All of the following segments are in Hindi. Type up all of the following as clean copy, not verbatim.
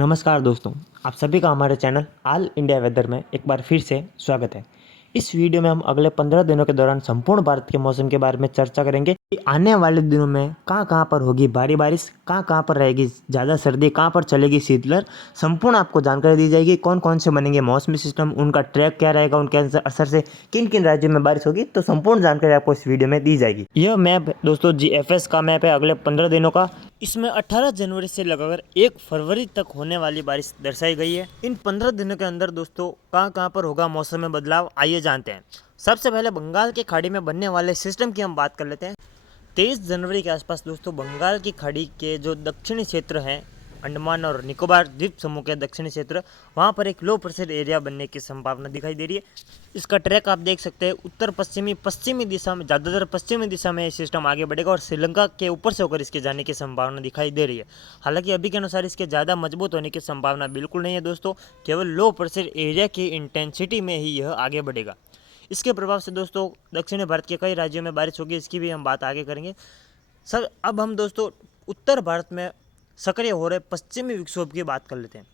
नमस्कार दोस्तों, आप सभी का हमारे चैनल ऑल इंडिया वेदर में एक बार फिर से स्वागत है। इस वीडियो में हम अगले 15 दिनों के दौरान संपूर्ण भारत के मौसम के बारे में चर्चा करेंगे कि आने वाले दिनों में कहाँ पर होगी भारी बारिश, कहाँ पर रहेगी ज़्यादा सर्दी, कहाँ पर चलेगी शीतलहर। संपूर्ण आपको जानकारी दी जाएगी। कौन कौन से बनेंगे मौसमी सिस्टम, उनका ट्रैक क्या रहेगा, उनके असर से किन किन राज्यों में बारिश होगी, तो संपूर्ण जानकारी आपको इस वीडियो में दी जाएगी। यह मैप दोस्तों GFS का मैप है अगले 15 दिनों का। इसमें 18 जनवरी से लगाकर 1 फरवरी तक होने वाली बारिश दर्शाई गई है। इन 15 दिनों के अंदर दोस्तों कहाँ पर होगा मौसम में बदलाव, आइए जानते हैं। सबसे पहले बंगाल की खाड़ी में बनने वाले सिस्टम की हम बात कर लेते हैं। 23 जनवरी के आसपास दोस्तों बंगाल की खाड़ी के जो दक्षिणी क्षेत्र हैं, अंडमान और निकोबार द्वीप समूह के दक्षिणी क्षेत्र, वहाँ पर एक लो प्रेशर एरिया बनने की संभावना दिखाई दे रही है। इसका ट्रैक आप देख सकते हैं उत्तर पश्चिमी दिशा में, ज़्यादातर पश्चिमी दिशा में ये सिस्टम आगे बढ़ेगा और श्रीलंका के ऊपर से होकर इसके जाने की संभावना दिखाई दे रही है। हालांकि अभी के अनुसार इसके ज़्यादा मजबूत होने की संभावना बिल्कुल नहीं है दोस्तों, केवल लो प्रेशर एरिया की इंटेंसिटी में ही यह आगे बढ़ेगा। इसके प्रभाव से दोस्तों दक्षिणी भारत के कई राज्यों में बारिश होगी, इसकी भी हम बात आगे करेंगे। सर अब हम दोस्तों उत्तर भारत में सक्रिय हो रहे पश्चिमी विक्षोभ की बात कर लेते हैं।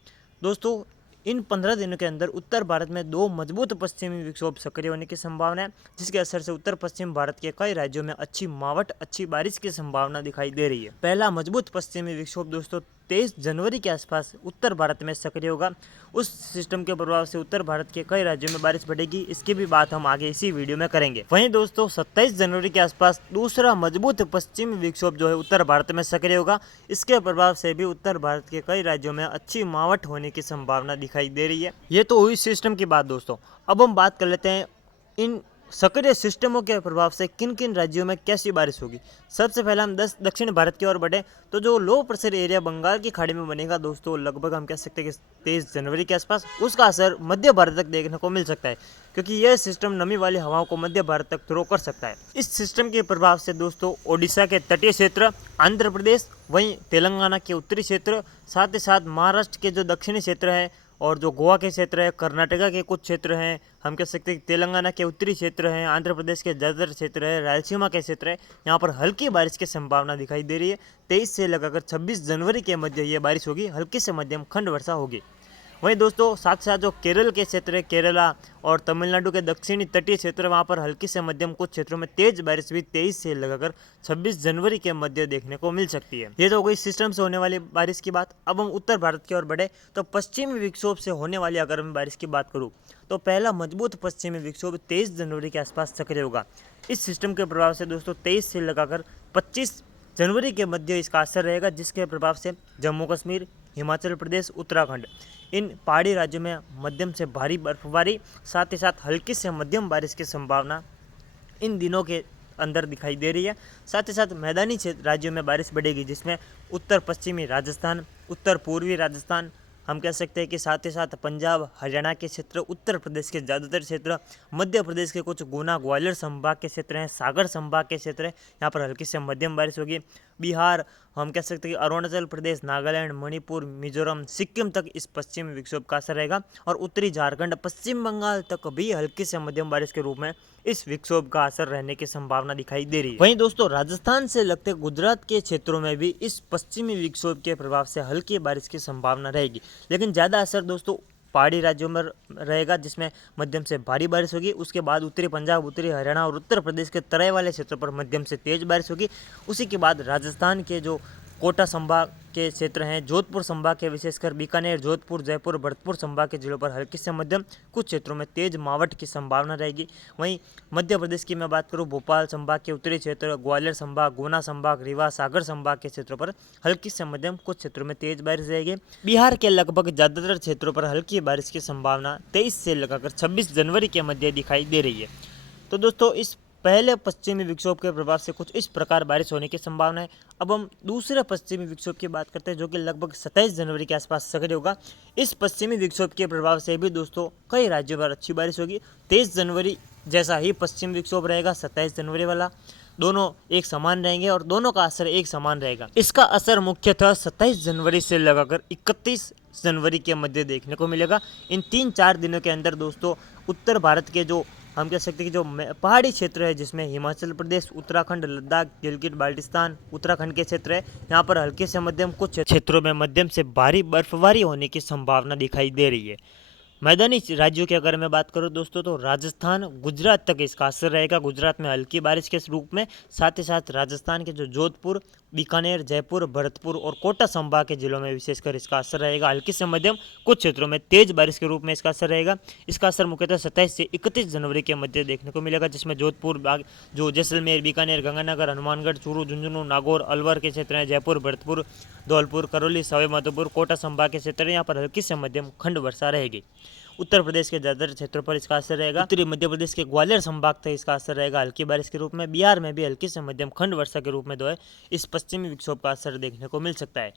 दोस्तों इन 15 दिनों के अंदर उत्तर भारत में 2 मजबूत पश्चिमी विक्षोभ सक्रिय होने की संभावना है, जिसके असर से उत्तर पश्चिम भारत के कई राज्यों में अच्छी बारिश की संभावना दिखाई दे रही है। पहला मजबूत पश्चिमी विक्षोभ दोस्तों 23 जनवरी के आसपास उत्तर भारत में सक्रिय होगा। उस सिस्टम के प्रभाव से उत्तर भारत के कई राज्यों में बारिश बढ़ेगी, इसकी भी बात हम आगे इसी वीडियो में करेंगे। वहीं दोस्तों 27 जनवरी के आसपास दूसरा मजबूत पश्चिमी विक्षोभ जो है उत्तर भारत में सक्रिय होगा। इसके प्रभाव से भी उत्तर भारत के कई राज्यों में अच्छी मावठ होने की संभावना दिखाई दे रही है। ये तो हुई सिस्टम की बात दोस्तों। अब हम बात कर लेते हैं इन सक्रिय सिस्टमों के प्रभाव से किन किन राज्यों में कैसी बारिश होगी। सबसे पहले हम दक्षिण भारत की ओर बढ़े तो जो लो प्रेशर एरिया बंगाल की खाड़ी में बनेगा दोस्तों, लगभग हम कह सकते हैं कि 23 जनवरी के आसपास उसका असर मध्य भारत तक देखने को मिल सकता है, क्योंकि यह सिस्टम नमी वाली हवाओं को मध्य भारत तक थ्रो कर सकता है। इस सिस्टम के प्रभाव से दोस्तों ओडिशा के तटीय क्षेत्र, आंध्र प्रदेश, वहीं तेलंगाना के उत्तरी क्षेत्र, साथ ही साथ महाराष्ट्र के जो दक्षिणी क्षेत्र है और जो गोवा के क्षेत्र है, कर्नाटका के कुछ क्षेत्र हैं, हम कह सकते हैं तेलंगाना के उत्तरी क्षेत्र हैं, आंध्र प्रदेश के ज़्यादातर क्षेत्र है, रायलसीमा के क्षेत्र है, यहाँ पर हल्की बारिश की संभावना दिखाई दे रही है। 23 से लगाकर 26 जनवरी के मध्य ये बारिश होगी, हल्की से मध्यम खंड वर्षा होगी। वहीं दोस्तों साथ साथ जो केरल के क्षेत्र है, केरला और तमिलनाडु के दक्षिणी तटीय क्षेत्र, वहाँ पर हल्की से मध्यम, कुछ क्षेत्रों में तेज बारिश भी 23 से लगाकर 26 जनवरी के मध्य देखने को मिल सकती है। ये तो हो गई सिस्टम से होने वाली बारिश की बात। अब हम उत्तर भारत की ओर बढ़े तो पश्चिमी विक्षोभ से होने वाली अगर मैं बारिश की बात करूँ तो पहला मजबूत पश्चिमी विक्षोभ 23 जनवरी के आसपास सक्रिय होगा। इस सिस्टम के प्रभाव से दोस्तों 23 से लगाकर 25 जनवरी के मध्य इसका असर रहेगा, जिसके प्रभाव से जम्मू कश्मीर, हिमाचल प्रदेश, उत्तराखंड, इन पहाड़ी राज्यों में मध्यम से भारी बर्फबारी, साथ ही साथ हल्की से मध्यम बारिश की संभावना इन दिनों के अंदर दिखाई दे रही है। साथ ही साथ मैदानी क्षेत्र राज्यों में बारिश बढ़ेगी, जिसमें उत्तर पश्चिमी राजस्थान, उत्तर पूर्वी राजस्थान, हम कह सकते हैं कि साथ ही साथ पंजाब, हरियाणा के क्षेत्र, उत्तर प्रदेश के ज़्यादातर क्षेत्र, मध्य प्रदेश के कुछ गुना ग्वालियर संभाग के क्षेत्र हैं, सागर संभाग के क्षेत्र हैं, यहाँ पर हल्की से मध्यम बारिश होगी। बिहार, हम कह सकते हैं कि अरुणाचल प्रदेश, नागालैंड, मणिपुर, मिजोरम, सिक्किम तक इस पश्चिमी विक्षोभ का असर रहेगा और उत्तरी झारखंड, पश्चिम बंगाल तक भी हल्की से मध्यम बारिश के रूप में इस विक्षोभ का असर रहने की संभावना दिखाई दे रही है। वहीं दोस्तों राजस्थान से लगते गुजरात के क्षेत्रों में भी इस पश्चिमी विक्षोभ के प्रभाव से हल्की बारिश की संभावना रहेगी, लेकिन ज़्यादा असर दोस्तों पहाड़ी राज्यों में रहेगा, जिसमें मध्यम से भारी बारिश होगी। उसके बाद उत्तरी पंजाब, उत्तरी हरियाणा और उत्तर प्रदेश के तराई वाले क्षेत्रों पर मध्यम से तेज बारिश होगी। उसी के बाद राजस्थान के जो कोटा संभाग के क्षेत्र हैं, जोधपुर संभाग के विशेषकर बीकानेर, जोधपुर, जयपुर, भरतपुर संभाग के जिलों पर हल्की से मध्यम, कुछ क्षेत्रों में तेज मावठ की संभावना रहेगी। वहीं मध्य प्रदेश की मैं बात करूं, भोपाल संभाग के उत्तरी क्षेत्र, ग्वालियर संभाग, गुना संभाग, रीवा, सागर संभाग के क्षेत्रों पर हल्की से मध्यम, कुछ क्षेत्रों में तेज बारिश रहेगी। बिहार के लगभग ज़्यादातर क्षेत्रों पर हल्की बारिश की संभावना 23 से लगाकर 26 जनवरी के मध्य दिखाई दे रही है। तो दोस्तों इस पहले पश्चिमी विक्षोभ के प्रभाव से कुछ इस प्रकार बारिश होने की संभावना है। अब हम दूसरे पश्चिमी विक्षोभ की बात करते हैं, जो कि लगभग 27 जनवरी के आसपास सक्रिय होगा। इस पश्चिमी विक्षोभ के प्रभाव से भी दोस्तों कई राज्यों पर अच्छी बारिश होगी। 23 जनवरी जैसा ही पश्चिमी विक्षोभ रहेगा, 27 जनवरी वाला, दोनों एक समान रहेंगे और दोनों का असर एक समान रहेगा। इसका असर मुख्यतः 27 जनवरी से लगाकर 31 जनवरी के मध्य देखने को मिलेगा। इन 3-4 दिनों के अंदर दोस्तों उत्तर भारत के जो हम कह सकते हैं कि जो पहाड़ी क्षेत्र है जिसमें हिमाचल प्रदेश, उत्तराखंड, लद्दाख, गिलगित बाल्टिस्तान, उत्तराखंड के क्षेत्र है, यहाँ पर हल्के से मध्यम, कुछ क्षेत्रों में मध्यम से भारी बर्फबारी होने की संभावना दिखाई दे रही है। मैदानी राज्यों की अगर मैं बात करूं दोस्तों तो राजस्थान, गुजरात तक इसका असर रहेगा। गुजरात में हल्की बारिश के रूप में, साथ ही साथ राजस्थान के जो जोधपुर, बीकानेर, जयपुर, भरतपुर और कोटा संभाग के जिलों में विशेषकर इसका असर रहेगा। हल्की से मध्यम, कुछ क्षेत्रों में तेज बारिश के रूप में इसका असर रहेगा। इसका असर मुख्यतः 27 से 31 जनवरी के मध्य देखने को मिलेगा, जिसमें जोधपुर, जो जैसलमेर, बीकानेर, गंगानगर, हनुमानगढ़, चूरू, झुंझुनू, नागौर, अलवर के क्षेत्र हैं, जयपुर, भरतपुर, धौलपुर, करौली, सवाई माधोपुर, कोटा संभाग के क्षेत्र हैं, यहाँ पर हल्की से मध्यम खंड वर्षा रहेगी। उत्तर प्रदेश के ज़्यादातर क्षेत्रों पर इसका असर रहेगा। उत्तरी मध्य प्रदेश के ग्वालियर संभाग तक इसका असर रहेगा हल्की बारिश के रूप में। बिहार में भी हल्की से मध्यम खंड वर्षा के रूप में जो है इस पश्चिमी विक्षोभ का असर देखने को मिल सकता है।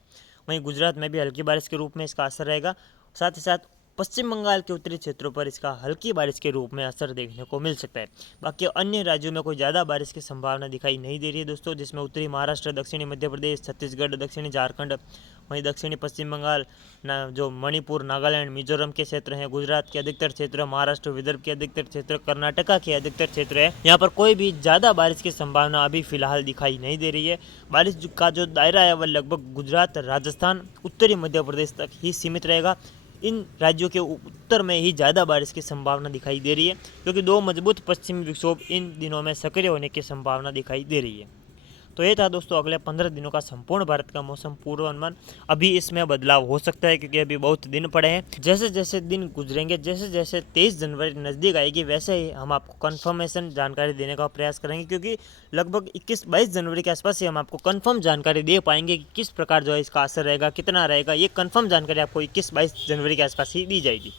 वहीं गुजरात में भी हल्की बारिश के रूप में इसका असर रहेगा। साथ ही साथ पश्चिम बंगाल के उत्तरी क्षेत्रों पर इसका हल्की बारिश के रूप में असर देखने को मिल सकता है। बाकी अन्य राज्यों में कोई ज़्यादा बारिश की संभावना दिखाई नहीं दे रही है दोस्तों, जिसमें उत्तरी महाराष्ट्र, दक्षिणी मध्य प्रदेश, छत्तीसगढ़, दक्षिणी झारखंड, वहीं दक्षिणी पश्चिम बंगाल, जो मणिपुर, नागालैंड, मिजोरम के क्षेत्र हैं, गुजरात के अधिकतर क्षेत्र, महाराष्ट्र, विदर्भ के अधिकतर क्षेत्र, कर्नाटका के अधिकतर क्षेत्र है, यहाँ पर कोई भी ज़्यादा बारिश की संभावना अभी फिलहाल दिखाई नहीं दे रही है। बारिश का जो दायरा है वह लगभग गुजरात, राजस्थान, उत्तरी मध्य प्रदेश तक ही सीमित रहेगा। इन राज्यों के उत्तर में ही ज़्यादा बारिश की संभावना दिखाई दे रही है, क्योंकि दो मजबूत पश्चिमी विक्षोभ इन दिनों में सक्रिय होने की संभावना दिखाई दे रही है। तो ये था दोस्तों अगले 15 दिनों का संपूर्ण भारत का मौसम पूर्वानुमान। अभी इसमें बदलाव हो सकता है क्योंकि अभी बहुत दिन पड़े हैं। जैसे जैसे दिन गुजरेंगे, जैसे जैसे 23 जनवरी नज़दीक आएगी, वैसे ही हम आपको कन्फर्मेशन जानकारी देने का प्रयास करेंगे, क्योंकि लगभग 21-22 जनवरी के आसपास ही हम आपको कन्फर्म जानकारी दे पाएंगे कि किस प्रकार जो है इसका असर रहेगा, कितना रहेगा। ये कन्फर्म जानकारी आपको 21-22 जनवरी के आसपास ही दी जाएगी।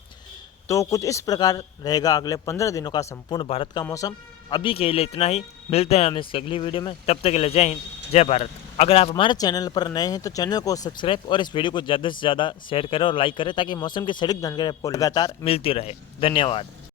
तो कुछ इस प्रकार रहेगा अगले 15 दिनों का संपूर्ण भारत का मौसम। अभी के लिए इतना ही, मिलते हैं हम इसकी अगली वीडियो में। तब तक के लिए जय हिंद, जय भारत। अगर आप हमारे चैनल पर नए हैं तो चैनल को सब्सक्राइब और इस वीडियो को ज़्यादा से ज़्यादा शेयर करें और लाइक करें, ताकि मौसम की सटीक जानकारी आपको लगातार मिलती रहे। धन्यवाद।